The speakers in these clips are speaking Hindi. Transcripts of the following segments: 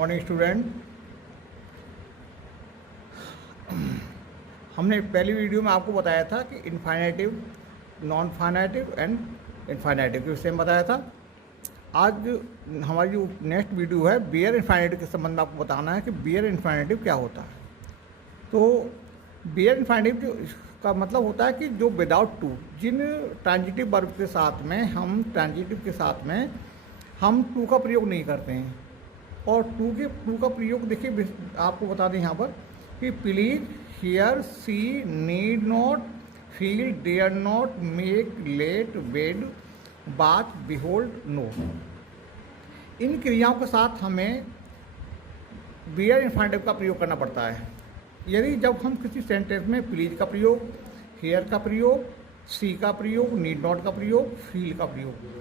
Morning student. हमने पहली वीडियो में आपको बताया था कि इनफाइनेटिव, नॉन फाइनेटिव एंड इनफाइनेटिव के विषय में बताया था। आज हमारी जो नेक्स्ट वीडियो है बेयर इनफाइनेटिव के संबंध में आपको बताना है कि बेयर इनफाइनेटिव क्या होता है। तो बेयर इनफाइनेटिव का मतलब होता है कि जो विदाउट टू, जिन ट्रांजिटिव वर्ब के साथ में हम टू का प्रयोग नहीं करते हैं। और टू का प्रयोग देखिए, आपको बता दें यहाँ पर कि please, here, see, need not, feel, dare not, make, let, bid, bade, behold, no. इन क्रियाओं के साथ हमें बेयर इनफाइनेटिव का प्रयोग करना पड़ता है। यदि जब हम किसी सेंटेंस में प्लीज का प्रयोग, हियर का प्रयोग, सी का प्रयोग, नीड नॉट का प्रयोग, फील का प्रयोग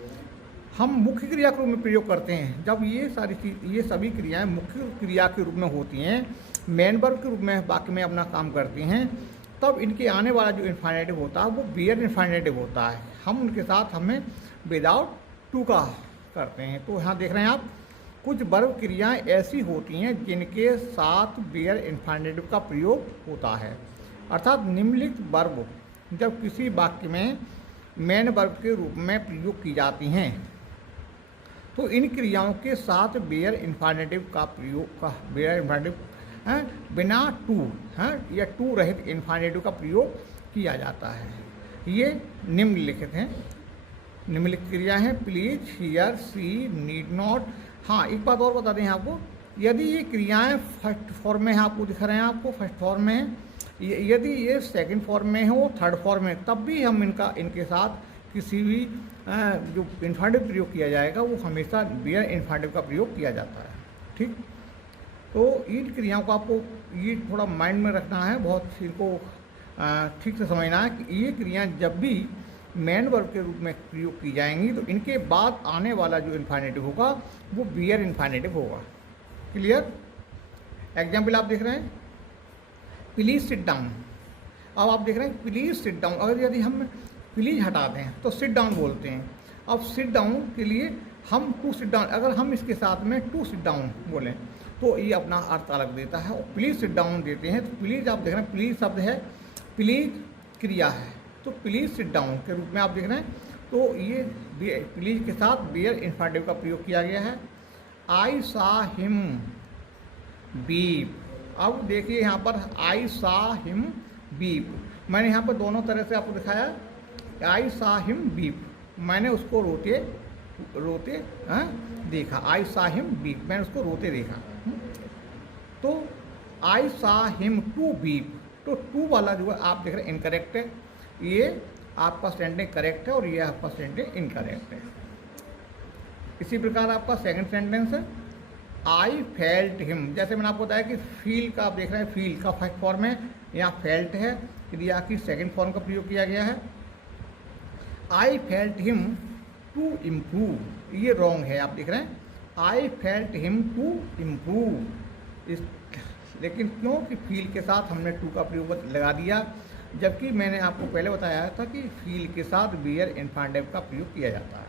हम मुख्य क्रिया के रूप में प्रयोग करते हैं, जब ये सभी क्रियाएं मुख्य क्रिया के रूप में होती हैं, मेन वर्ब के रूप में वाक्य में अपना काम करती हैं, तब इनके आने वाला जो इनफाइनेटिव होता है वो बेयर इनफाइनेटिव होता है। हम उनके साथ हमें विदाउट टू का करते हैं। तो यहाँ देख रहे हैं आप, कुछ वर्ब क्रियाएं ऐसी होती हैं जिनके साथ बेयर इनफाइनेटिव का प्रयोग होता है। अर्थात निम्नलिखित वर्ब जब किसी वाक्य में मेन वर्ब के रूप में प्रयोग की जाती हैं तो इन क्रियाओं के साथ बेयर इनफाइनेटिव का प्रयोग बिना टू या टू रहित इनफाइनेटिव का प्रयोग किया जाता है। ये निम्नलिखित हैं, निम्नलिखित क्रिया हैं please, here, see, need not. हाँ, एक बात और बता दें आपको, यदि ये क्रियाएं फर्स्ट फॉर्म में हैं, आपको दिखा रहे हैं, आपको फर्स्ट फॉर्म में है, यदि ये सेकंड फॉर्म में हो, थर्ड फॉर्म में, तब भी हम इनके साथ किसी भी जो इनफाइनेटिव प्रयोग किया जाएगा वो हमेशा बेयर इनफाइनेटिव का प्रयोग किया जाता है। ठीक, तो इन क्रियाओं को आपको ये थोड़ा माइंड में रखना है, बहुत इनको ठीक से समझना है कि ये क्रियाएं जब भी मेन वर्ब के रूप में प्रयोग की जाएंगी तो इनके बाद आने वाला जो इनफाइनेटिव होगा वो बेयर इनफाइनेटिव होगा। क्लियर? एग्जाम्पल आप देख रहे हैं, प्लीज सिट डाउन। अब आप देख रहे हैं प्लीज सिट डाउन, अगर यदि हम प्लीज हटा दें तो सिट डाउन बोलते हैं। अब सिट डाउन के लिए हम टू सिट डाउन, अगर हम इसके साथ में टू सिट डाउन बोलें तो ये अपना अर्थ अलग देता है। और प्लीज सिट डाउन देते हैं तो प्लीज, आप देख रहे हैं प्लीज शब्द है, प्लीज क्रिया है, तो प्लीज सिट डाउन के रूप में आप देख रहे हैं। तो ये प्लीज के साथ बेयर इनफाइनेटिव का प्रयोग किया गया है। आई सा हिम बीप। अब देखिए यहाँ पर आई सा हिम बीप, मैंने यहाँ पर दोनों तरह से आपको दिखाया। आई सा हिम बीप, मैंने उसको रोते देखा। आई सा हिम बीप, मैंने उसको रोते देखा। तो आई सा हिम टू बीप, तो टू वाला जो है आप देख रहे हैं इनकरेक्ट है, ये आपका सेंटेंस करेक्ट है और ये आपका सेंटेंस इनकरेक्ट है। इसी प्रकार आपका सेकंड सेंटेंस है आई फेल्ट हिम। जैसे मैंने आपको बताया कि फील का आप देख रहे हैं, फील का फर्स्ट फॉर्म है, यहाँ फेल्ट है, क्रिया की सेकंड फॉर्म का प्रयोग किया गया है। I felt him to improve, ये रॉन्ग है, आप देख रहे हैं I felt him to improve. लेकिन क्यों कि फील के साथ हमने टू का प्रयोग लगा दिया, जबकि मैंने आपको पहले बताया था कि फील के साथ बेयर इनफाइनेटिव का प्रयोग किया जाता है।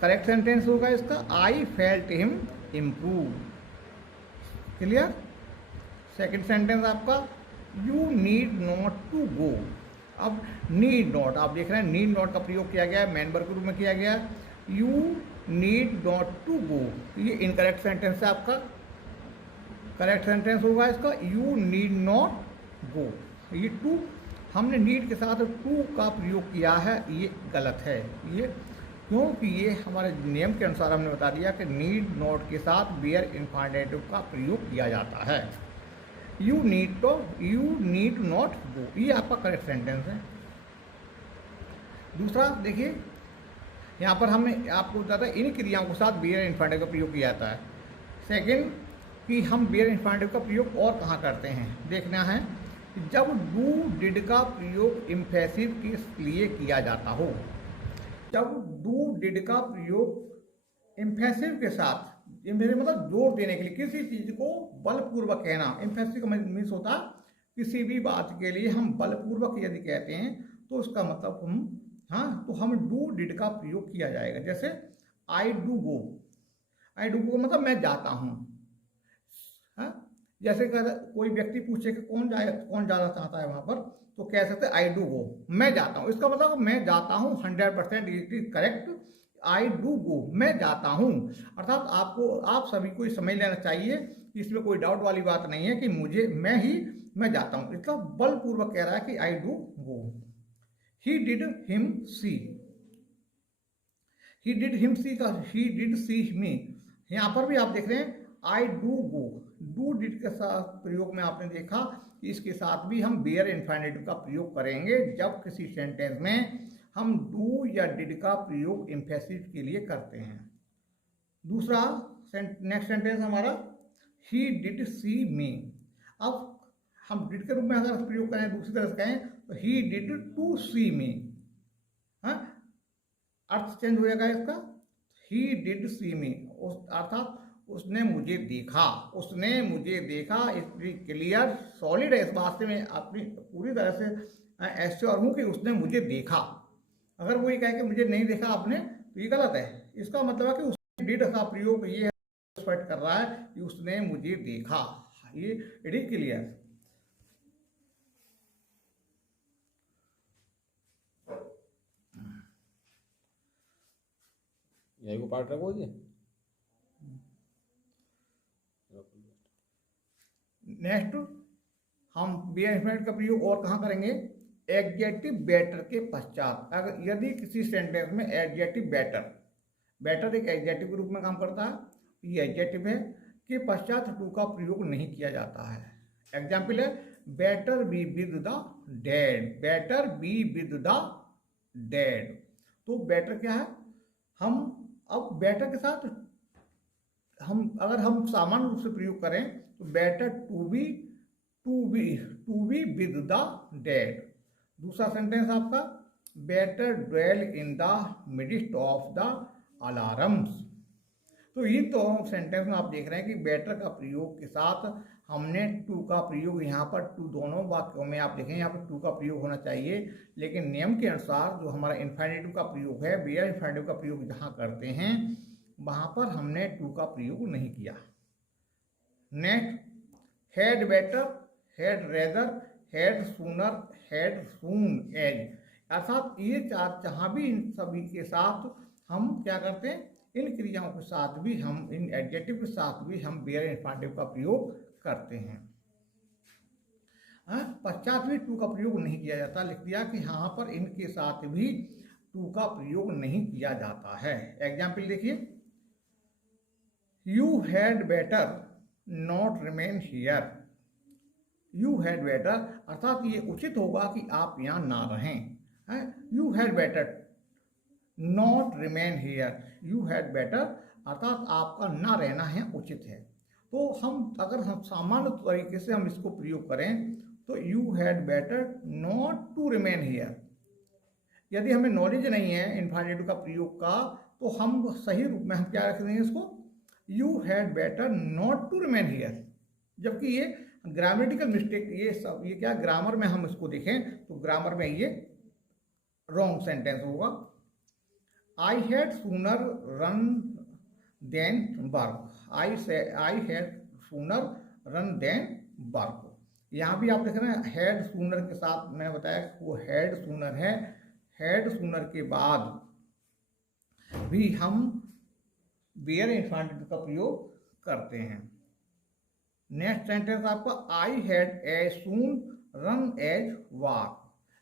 करेक्ट सेंटेंस होगा इसका I felt him improve. Clear? Second sentence आपका you need not to go. अब नीड नॉट आप देख रहे हैं, नीड नॉट का प्रयोग किया गया है, मेन वर्ब के रूप में किया गया है। You need not to go, ये इनकरेक्ट सेंटेंस है आपका। करेक्ट सेंटेंस होगा इसका यू नीड नॉट गो। ये टू, हमने नीड के साथ टू का प्रयोग किया है, ये गलत है। ये क्योंकि ये हमारे नियम के अनुसार हमने बता दिया कि नीड नॉट के साथ बेयर इनफाइनेटिव का प्रयोग किया जाता है। यू नीड नॉट गो, ये आपका करेक्ट सेंटेंस है। दूसरा देखिए, यहाँ पर हमने आपको बताया था इन क्रियाओं के साथ बेयर इनफाइनेटिव का प्रयोग किया जाता है। सेकंड कि हम बेयर इनफाइनेटिव का प्रयोग और कहाँ करते हैं, देखना है जब डू डिड का प्रयोग इम्फेसिव के लिए किया जाता हो। जब डू डिड का प्रयोग इम्फेसिव के साथ, मतलब जोर देने के लिए, किसी चीज को बलपूर्वक कहना, इम्फेसिव का मीन्स होता किसी भी बात के लिए हम बलपूर्वक यदि कहते हैं तो उसका मतलब हम डू डिड का प्रयोग किया जाएगा। जैसे आई डू गो, आई डू गो मतलब मैं जाता हूँ। हाँ, जैसे कोई व्यक्ति पूछे कि कौन जाना चाहता है वहां पर, तो कह सकते आई डू गो, मैं जाता हूँ। इसका मतलब मैं जाता हूँ 100% it is correct. I do गो, मैं जाता हूँ। अर्थात आप सभी को समझ लेना चाहिए कि इसमें कोई डाउट वाली बात नहीं है कि मैं जाता हूँ। इसका बलपूर्वक कह रहा है कि I do go. He did him see, he did him see का ही डिड सी मी, यहाँ पर भी आप देख रहे हैं आई डू गो, डू डिड के साथ प्रयोग में आपने देखा कि इसके साथ भी हम बेयर इन्फिनिटिव का प्रयोग करेंगे जब किसी सेंटेंस में हम डू या डिड का प्रयोग एम्फेसिस के लिए करते हैं। दूसरा नेक्स्ट सेंटेंस हमारा ही डिड सी मी। अब हम डिड के रूप में अगर प्रयोग करें, दूसरी तरह से कहें तो ही डिड टू सी मी। हाँ, अर्थ चेंज हो जाएगा इसका। ही डिड सी मी अर्थात उसने मुझे देखा, उसने मुझे देखा। क्लियर सॉलिड है, इस बात से मैं अपनी पूरी तरह से एश्योर हूं कि उसने मुझे देखा। अगर वो ये कहे कि मुझे नहीं देखा आपने, तो ये गलत है। इसका मतलब है कि उसने डिड का प्रयोग ये स्पष्ट कर रहा है कि उसने मुझे देखा। ये इट इज क्लियर। यही को पार्ट रखो जी। नेक्स्ट हम बी इंफिनिट का प्रयोग और कहाँ करेंगे? एडजेक्टिव बेटर के पश्चात। अगर यदि किसी सेंटेंस में एडजेक्टिव बेटर, बेटर एक एडजेक्टिव के रूप में काम करता है, ये एडजेक्टिव है, के पश्चात टू का प्रयोग नहीं किया जाता है। एग्जाम्पल है better be with the dead, better be with the dead. तो बेटर क्या है? हम अब बेटर के साथ अगर हम सामान्य रूप से प्रयोग करें तो better to be with the dead. दूसरा सेंटेंस आपका better dwell in the midst of the alarms. तो ये तो सेंटेंस में आप देख रहे हैं कि बेटर का प्रयोग के साथ हमने टू का प्रयोग, यहाँ पर टू दोनों वाक्यों में आप देखें यहाँ पर टू का प्रयोग होना चाहिए, लेकिन नियम के अनुसार जो हमारा इन्फिनिटिव का प्रयोग है, बेयर इन्फिनिटिव का प्रयोग जहाँ करते हैं वहाँ पर हमने टू का प्रयोग नहीं किया। Next had better, had rather, had sooner, had soon as. अर्थात ये चार जहाँ भी इन सभी के साथ हम क्या करते हैं, इन क्रियाओं के साथ भी हम, इन एडजेक्टिव के साथ भी हम बेयर इन्फिनिटिव का प्रयोग करते हैं। पश्चात भी टू का प्रयोग नहीं किया जाता, लिख दिया कि यहाँ पर इनके साथ भी टू का प्रयोग नहीं किया जाता है। एग्जाम्पल देखिए, you had better not remain here. You had better अर्थात ये उचित होगा कि आप यहाँ ना रहें। You had better not remain here, you had better अर्थात आपका ना रहना है उचित है। तो अगर हम सामान्य तरीके से हम इसको प्रयोग करें तो you had better not to remain here. यदि हमें नॉलेज नहीं है इन्फिनिटिव का प्रयोग का, तो हम सही रूप में हम क्या रख देंगे इसको, you had better not to remain here. जबकि ये ग्रामेटिकल मिस्टेक, ये क्या ग्रामर में हम इसको देखें तो ग्रामर में ये रॉन्ग सेंटेंस होगा। I had sooner run than work, I had sooner run than work. यहाँ भी आप देख रहे हैं हैड सूनर के साथ मैंने बताया वो हैड सूनर है। हैड सूनर के बाद भी हम बेयर इन्फिनिटिव का प्रयोग करते हैं। नेक्स्ट सेंटेंस आपका I had as soon run as walk.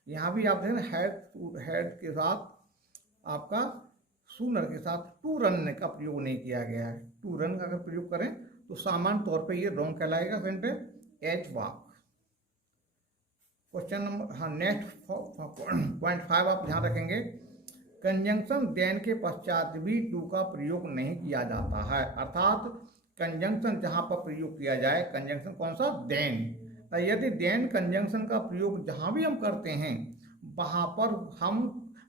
यहाँ भी आप देख रहे हैं हैड के साथ आपका सूनर के साथ टू रन का प्रयोग नहीं किया गया है। टू रन का अगर प्रयोग करें तो सामान्य तौर पे ये रॉन्ग कहलाएगा sentence, as walk. Question number, हाँ नेक्स्ट पॉइंट 5 आप ध्यान रखेंगे, कंजंक्शन देन के पश्चात भी टू का प्रयोग नहीं किया जाता है। अर्थात कंजंक्शन जहाँ पर प्रयोग किया जाए, कंजंक्शन कौन सा, देन। यदि देन कंजंक्शन का प्रयोग जहाँ भी हम करते हैं वहाँ पर हम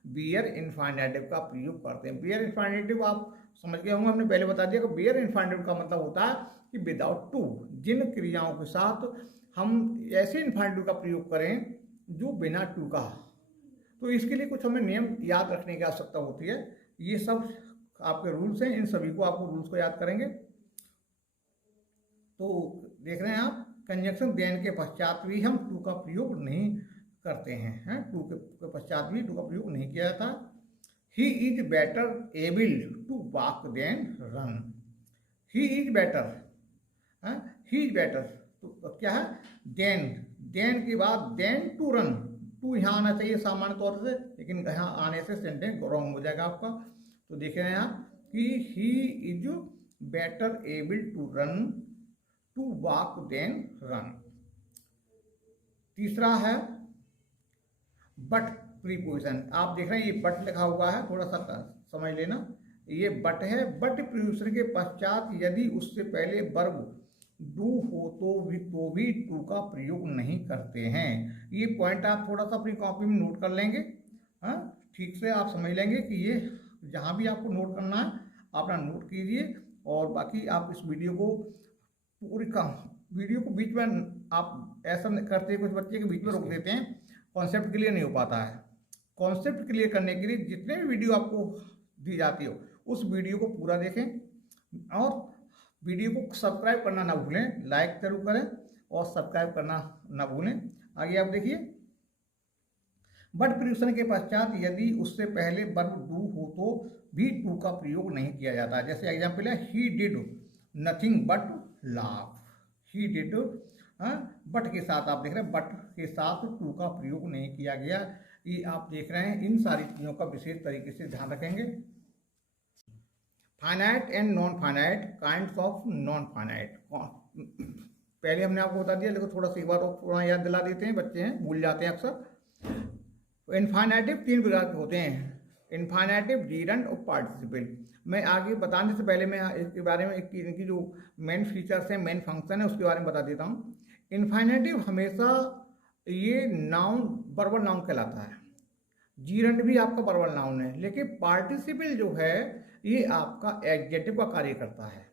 बेयर इन्फिनिटिव का प्रयोग करते हैं। बेयर इन्फिनिटिव आप समझ गए होंगे, हमने पहले बता दिया कि बेयर इन्फिनिटिव का मतलब होता है कि विदाउट टू, जिन क्रियाओं के साथ हम ऐसे इन्फिनिटिव का प्रयोग करें जो बिना टू का। तो इसके लिए कुछ हमें नियम याद रखने की आवश्यकता होती है। ये सब आपके रूल्स हैं, इन सभी को आपको रूल्स को याद करेंगे। तो देख रहे हैं आप, कंजंक्शन देन के पश्चात भी हम टू का प्रयोग नहीं करते हैं, टू के पश्चात भी टू का प्रयोग नहीं किया जाता। He is better able to walk than run. He is better, he is better, तो क्या है, देन, देन के बाद देन टू रन, टू यहाँ आना चाहिए सामान्य तौर से, लेकिन यहाँ आने से सेंटेंस रॉन्ग हो जाएगा आपका। तो देख रहे हैं आप कि he is better able to run to walk than run. तीसरा है बट प्रीपोजिशन। आप देख रहे हैं ये बट लिखा हुआ है, थोड़ा सा समझ लेना, ये बट है। बट प्रीपोजिशन के पश्चात यदि उससे पहले वर्ब डू हो तो भी टू का प्रयोग नहीं करते हैं। ये पॉइंट आप थोड़ा सा अपनी कॉपी में नोट कर लेंगे, हाँ, ठीक से आप समझ लेंगे कि ये जहाँ भी आपको नोट करना है अपना नोट कीजिए। और बाकी आप इस वीडियो को पूरी वीडियो को बीच में आप ऐसा करते हैं, कुछ बच्चे के बीच में रोक देते हैं, कॉन्सेप्ट क्लियर नहीं हो पाता है। कॉन्सेप्ट क्लियर करने के लिए जितने भी वीडियो आपको दी जाती हो उस वीडियो को पूरा देखें और वीडियो को सब्सक्राइब करना ना भूलें, लाइक जरूर करें और सब्सक्राइब करना ना भूलें। आगे आप देखिए, बट प्रीपोजिशन के पश्चात यदि उससे पहले वर्ब डू हो तो भी टू का प्रयोग नहीं किया जाता। जैसे एग्जाम्पल है, he did nothing but laugh. He did, but के साथ आप देख रहे हैं, बट के साथ टू का प्रयोग नहीं किया गया। ये आप देख रहे हैं, इन सारी चीज़ों का विशेष तरीके से ध्यान रखेंगे। Finite and non finite kinds of non finite, पहले हमने आपको बता दिया, लेकिन थोड़ा सा एक बार थोड़ा याद दिला देते हैं, बच्चे हैं भूल जाते हैं अक्सर। इनफाइनाइटिव तीन प्रकार के होते हैं, इनफाइनाइटिव, जीरंड और पार्टिसिपल। मैं आगे बताने से पहले मैं इसके बारे में इनकी जो मेन फीचर्स हैं, मेन फंक्शन है, उसके बारे में बता देता हूँ। इनफाइनाइटिव हमेशा ये नाउन, वर्बल नाउन कहलाता है। जीरंड भी आपका वर्बल नाउन है, लेकिन पार्टिसिपल जो है ये आपका एडजेक्टिव का कार्य करता है।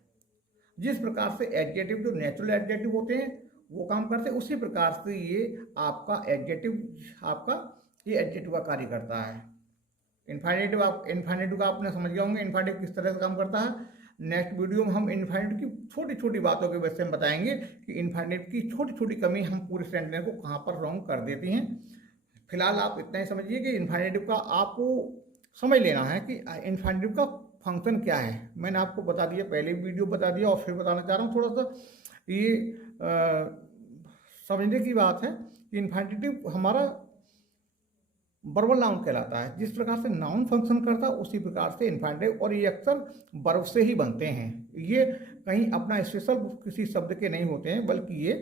जिस प्रकार से एडजेक्टिव जो नेचुरल एडजेक्टिव होते हैं वो काम करते हैं, उसी प्रकार से ये आपका एडजेक्टिव का कार्य करता है। इनफाइनेटिव का आपने समझ गया होंगे इनफाइनेटिव किस तरह से काम करता है। नेक्स्ट वीडियो में हम इनफाइनेटिव की छोटी छोटी बातों के विषय में बताएंगे कि इनफाइनेटिव की छोटी छोटी कमी हम पूरे सेंटेंस को कहाँ पर रॉन्ग कर देती हैं। फिलहाल आप इतना ही समझिए कि इनफाइनेटिव का आपको समझ लेना है कि इनफाइनेटिव का फंक्शन क्या है। मैंने आपको बता दिया, पहले वीडियो बता दिया और फिर बताना चाह रहा हूँ। थोड़ा सा ये समझने की बात है कि इनफाइनेटिव हमारा वर्बल नाउन कहलाता है। जिस प्रकार से नाउन फंक्शन करता है उसी प्रकार से इनफाइनेटिव, और ये अक्सर वर्ब से ही बनते हैं। ये कहीं अपना स्पेशल किसी शब्द के नहीं होते हैं, बल्कि ये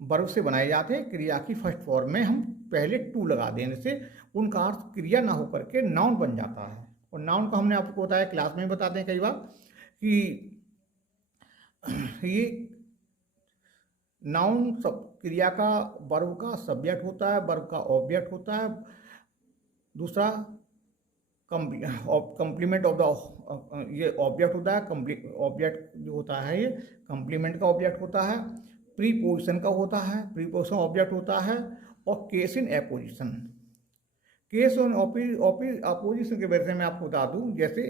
वर्ब से बनाए जाते हैं। क्रिया की फर्स्ट फॉर्म में हम पहले टू लगा देने से उनका अर्थ क्रिया ना होकर के नाउन बन जाता है। और नाउन का हमने आपको बताया, क्लास में बताते हैं कई बार कि ये नाउन सब क्रिया का, वर्ब का सब्जेक्ट होता है, वर्ब का ऑब्जेक्ट होता है, दूसरा कंप्लीमेंट ऑफ द, ये ऑब्जेक्ट होता है, ऑब्जेक्ट जो होता है ये कंप्लीमेंट का ऑब्जेक्ट होता है, प्रीपोजिशन का होता है, प्रीपोजिशन ऑब्जेक्ट होता है, और case in apposition. Case on opposition के बारे में मैं आपको बता दूं, जैसे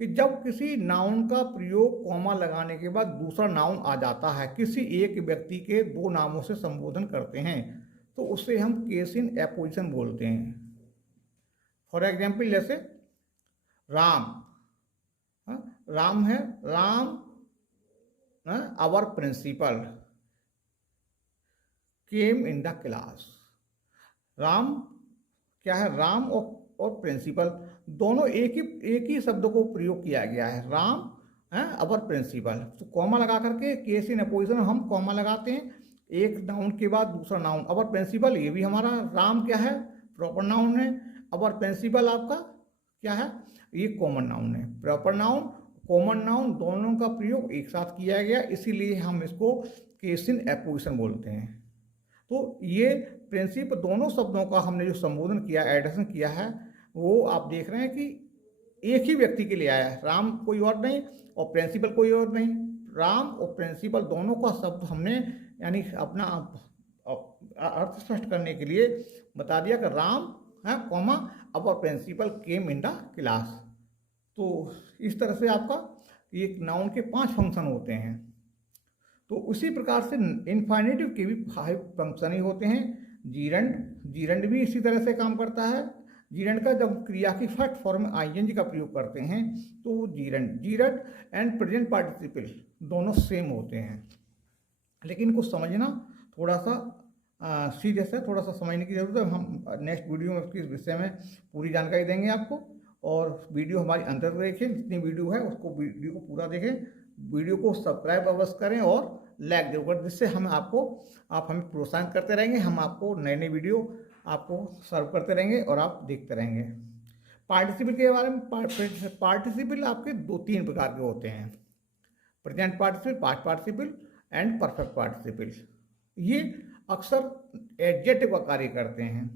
कि जब किसी नाउन का प्रयोग कॉमा लगाने के बाद दूसरा नाउन आ जाता है, किसी एक व्यक्ति के दो नामों से संबोधन करते हैं, तो उससे हम केस इन एपोजिशन बोलते हैं। फॉर एग्जाम्पल जैसे राम, राम है, Ram our principal came in the class. Ram क्या है, राम और प्रिंसिपल दोनों एक ही शब्द को प्रयोग किया गया है, राम है अवर प्रिंसिपल। तो कॉमा लगा करके केस इन अपोजिशन हम कॉमा लगाते हैं, एक नाउन के बाद दूसरा नाउन। अवर प्रिंसिपल ये भी हमारा, राम क्या है प्रॉपर नाउन है, अवर प्रिंसिपल आपका क्या है, ये कॉमन नाउन है। प्रॉपर नाउन, कॉमन नाउन दोनों का प्रयोग एक साथ किया गया, इसीलिए हम इसको केस इन अपोजिशन बोलते हैं। तो ये प्रिंसिपल दोनों शब्दों का हमने जो संबोधन किया, एडिशन किया है, वो आप देख रहे हैं कि एक ही व्यक्ति के लिए आया है। राम कोई और नहीं और प्रिंसिपल कोई और नहीं, राम और प्रिंसिपल दोनों का शब्द हमने यानी अपना अर्थ स्पष्ट करने के लिए बता दिया कि राम है comma our principal came in the class. तो इस तरह से आपका एक नाउन के 5 फंक्शन होते हैं। तो उसी प्रकार से इन्फाइनेटिव के भी 5 फंक्शन ही होते हैं। जीरंड भी इसी तरह से काम करता है। जीरंड का जब क्रिया की फर्स्ट फॉर्म में आईएनजी का प्रयोग करते हैं तो वो जीरंड एंड प्रेजेंट पार्टिसिपल दोनों सेम होते हैं। लेकिन इनको समझना थोड़ा सा सीरियस है, थोड़ा सा समझने की जरूरत है। हम नेक्स्ट वीडियो में इसके विषय में पूरी जानकारी देंगे आपको। और वीडियो हमारी अंत तक देखें, जितनी वीडियो है उसको वीडियो को पूरा देखें, वीडियो को सब्सक्राइब अवश्य करें और लाइक जरूर करें, जिससे आप हमें प्रोत्साहित करते रहेंगे। हम आपको नए नए वीडियो आपको सर्व करते रहेंगे और आप देखते रहेंगे। पार्टिसिपल के बारे में, पार्टिसिपल आपके 2-3 प्रकार के होते हैं, present participle, past participle and perfect participle. ये अक्सर एडजेक्टिव का कार्य करते हैं।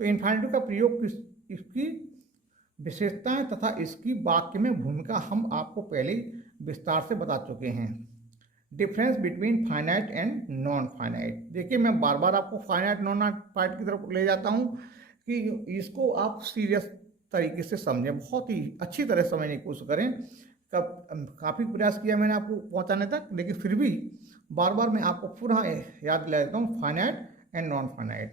तो इन्फाइनेटिव का प्रयोग इसकी विशेषताएं तथा इसकी वाक्य में भूमिका हम आपको पहले ही विस्तार से बता चुके हैं। Difference between finite and non finite. देखिए, मैं बार बार आपको फाइनाइट नॉन फाइनाइट की तरफ ले जाता हूँ कि इसको आप सीरियस तरीके से समझें, बहुत ही अच्छी तरह समझने की कोशिश करें। काफ़ी प्रयास किया मैंने आपको पहुँचाने तक, लेकिन फिर भी बार बार मैं आपको पुनः याद दिला देता हूँ फाइनाइट एंड नॉन फाइनाइट।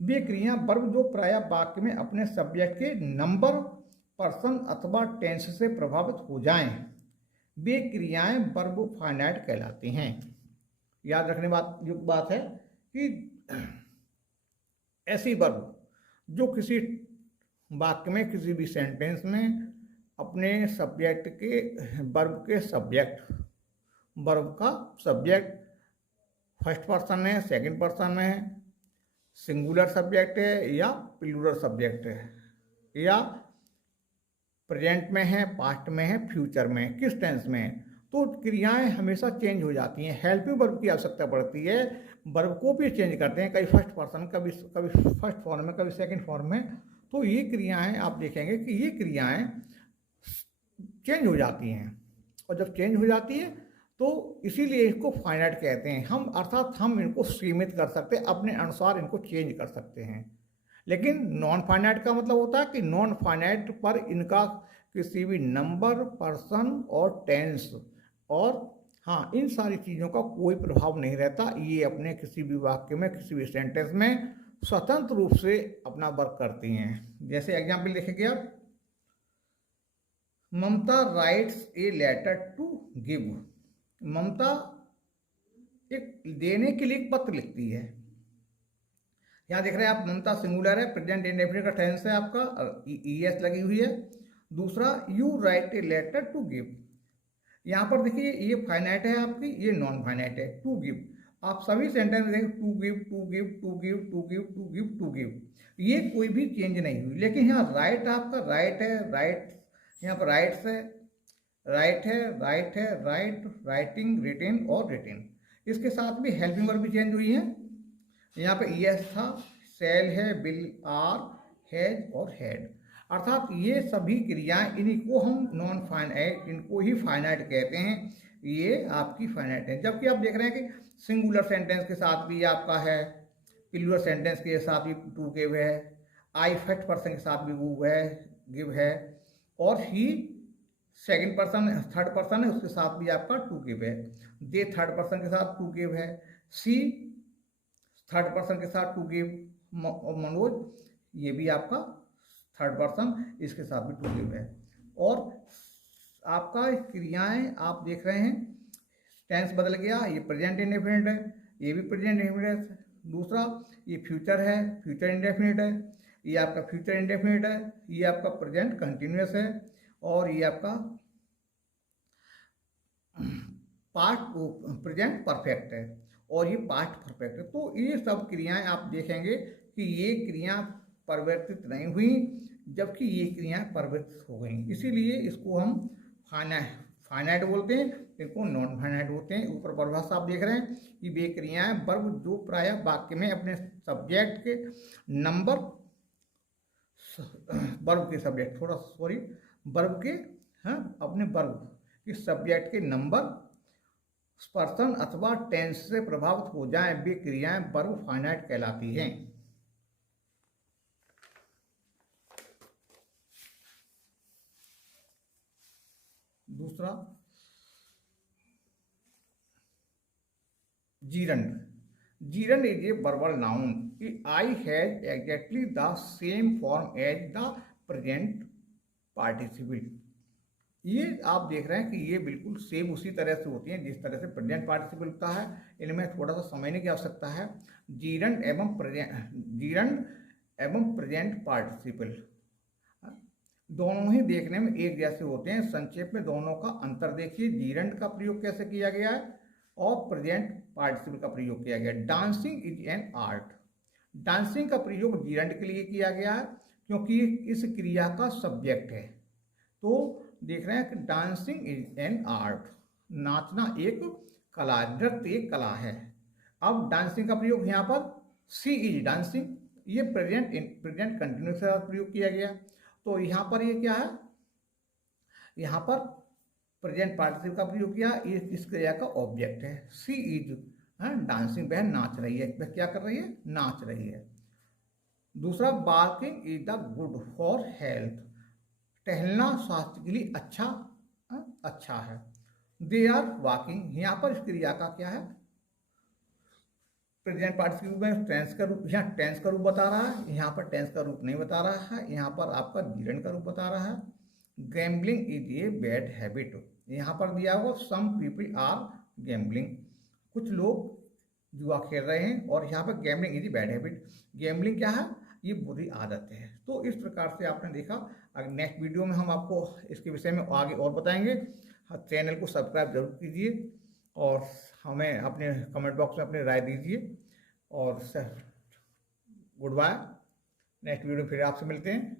वे क्रिया वर्ब जो प्रायः वाक्य में अपने सब्जेक्ट के नंबर, पर्सन अथवा टेंस से प्रभावित हो जाएं, वे क्रियाएं वर्ब फाइनाइट कहलाती हैं। याद रखने बात है कि ऐसी वर्ब जो किसी वाक्य में, किसी भी सेंटेंस में अपने सब्जेक्ट के वर्ब का सब्जेक्ट फर्स्ट पर्सन है, सेकंड पर्सन है, सिंगुलर सब्जेक्ट है या प्लूरल सब्जेक्ट है, या प्रेजेंट में है, पास्ट में है, फ्यूचर में है, किस टेंस में है, तो क्रियाएं हमेशा चेंज हो जाती हैं। हेल्पिंग वर्ब की आवश्यकता पड़ती है। वर्ब को भी चेंज करते हैं, कभी फर्स्ट पर्सन, कभी फर्स्ट फॉर्म में, कभी सेकंड फॉर्म में। तो ये क्रियाएं आप देखेंगे कि ये क्रियाएं चेंज हो जाती हैं, और जब चेंज हो जाती है तो इसीलिए इसको फाइनाइट कहते हैं। हम इनको सीमित कर सकते हैं, अपने अनुसार इनको चेंज कर सकते हैं। लेकिन नॉन फाइनाइट का मतलब होता है कि नॉन फाइनाइट पर इनका किसी भी नंबर, पर्सन और टेंस और इन सारी चीज़ों का कोई प्रभाव नहीं रहता। ये अपने किसी भी वाक्य में, किसी भी सेंटेंस में स्वतंत्र रूप से अपना वर्क करती हैं। जैसे एग्जाम्पल देखेंगे आप, Mamta writes a letter to give. Mamta एक देने के लिए एक पत्र लिखती है। यहाँ देख रहे हैं आप, ममता सिंगुलर है, प्रेजेंट इंडेफिनिट का टेंस है आपका, ईएस लगी हुई है। दूसरा, you write a letter to give. यहाँ पर देखिए, ये फाइनाइट है आपकी, ये नॉन फाइनाइट है। टू गिव, आप सभी सेंटेंस देखें, to give, to give, to give, to give, to give, to give, ये कोई भी चेंज नहीं हुई। लेकिन यहाँ राइट आपका राइट है, राइट, यहाँ पर राइट्स है, राइट है, राइट है, राइट, राइटिंग, रिटेन और रिटेन। इसके साथ भी हेल्पिंग वर्ब भी चेंज हुई है। यहाँ पे ईएस था, सेल है, बिल, आर, हैज और हैड। अर्थात ये सभी क्रियाएं, इनको हम नॉन फाइनाइट, इनको ही फाइनाइट कहते हैं। ये आपकी फाइनाइट है। जबकि आप देख रहे हैं कि सिंगुलर सेंटेंस के साथ भी आपका है, प्लूरल सेंटेंस के साथ भी टू गिव है, आई फर्स्ट पर्सन के साथ भी गिव है, और ही सेकंड पर्सन, थर्ड पर्सन है, उसके साथ भी आपका टू गिव है। दे थर्ड पर्सन के साथ टू गिव है। सी थर्ड पर्सन के साथ टू गिव, मनोज ये भी आपका थर्ड पर्सन, इसके साथ भी टू गिव है। और आपका क्रियाएं आप देख रहे हैं, टेंस बदल गया, ये प्रेजेंट इंडेफिनिट है, ये भी प्रेजेंट इंडेफिनिट है। दूसरा, ये फ्यूचर है, फ्यूचर इंडेफिनिट है, ये आपका फ्यूचर इंडेफिनिट है, ये आपका प्रेजेंट कंटिन्यूअस है, और ये आपका पास्ट प्रेजेंट परफेक्ट है, और ये पास्ट परफेक्ट है। तो ये सब क्रियाएं आप देखेंगे कि ये क्रिया परिवर्तित नहीं हुई, जबकि ये क्रियाएं परिवर्तित हो गई। इसीलिए इसको हम फाइनाइट बोलते हैं, इनको नॉन फाइनाइट होते हैं। ऊपर परिभाषा आप देख रहे हैं कि वे क्रियाएं वर्ब जो प्रायः वाक्य में अपने सब्जेक्ट के नंबर, वर्ब के सब्जेक्ट, वर्ब के अपने वर्ब के सब्जेक्ट के नंबर, पर्सन अथवा टेंस से प्रभावित हो जाएं, वे क्रियाएं वर्ब फाइनाइट कहलाती हैं। दूसरा gerund. Gerund is a verbal noun. I has exactly the same form as the present participle. ये आप देख रहे हैं कि ये बिल्कुल सेम उसी तरह से होती हैं जिस तरह से प्रेजेंट पार्टिसिपल होता है। इनमें थोड़ा सा समझने की आवश्यकता है। जीरंड एवं प्रेजेंट पार्टिसिपल दोनों ही देखने में एक जैसे होते हैं। संक्षेप में दोनों का अंतर देखिए। जीरंड का प्रयोग कैसे किया गया है और प्रेजेंट पार्टिसिपल का प्रयोग किया गया है। Dancing is an art. Dancing का प्रयोग जीरंड के लिए किया गया है क्योंकि इस क्रिया का सब्जेक्ट है। तो देख रहे हैं कि डांसिंग इज एन आर्ट, नाचना एक कला, नृत्य एक कला है। अब डांसिंग का प्रयोग यहाँ पर सी इज डांसिंग, ये प्रेजेंट कंटिन्यूस के साथ प्रयोग किया गया। तो यहाँ पर ये क्या है, यहाँ पर प्रेजेंट पार्टिसिपल का प्रयोग किया, ये इस क्रिया का ऑब्जेक्ट है। सी इज डांसिंग, वह नाच रही है। वह क्या कर रही है, नाच रही है। दूसरा walking is the good for health. टहलना स्वास्थ्य के लिए अच्छा है। दे आर वॉकिंग, यहाँ पर इस क्रिया का क्या है, प्रेजेंट पार्टिसिपल में टेंस का रूप, यहाँ टेंस का रूप बता रहा है, यहाँ पर टेंस का रूप नहीं बता रहा है, यहाँ पर आपका जीरंड का रूप बता रहा है। Gambling is a bad habit, यहाँ पर दिया हुआ सम पीपल आर गैम्बलिंग, कुछ लोग जुआ खेल रहे हैं, और यहाँ पर gambling is a bad habit, gambling क्या है, ये बुरी आदत है। तो इस प्रकार से आपने देखा। अगर नेक्स्ट वीडियो में हम आपको इसके विषय में आगे और बताएंगे। चैनल को सब्सक्राइब जरूर कीजिए और हमें अपने कमेंट बॉक्स में अपनी राय दीजिए। और गुड बाय, नेक्स्ट वीडियो फिर आपसे मिलते हैं।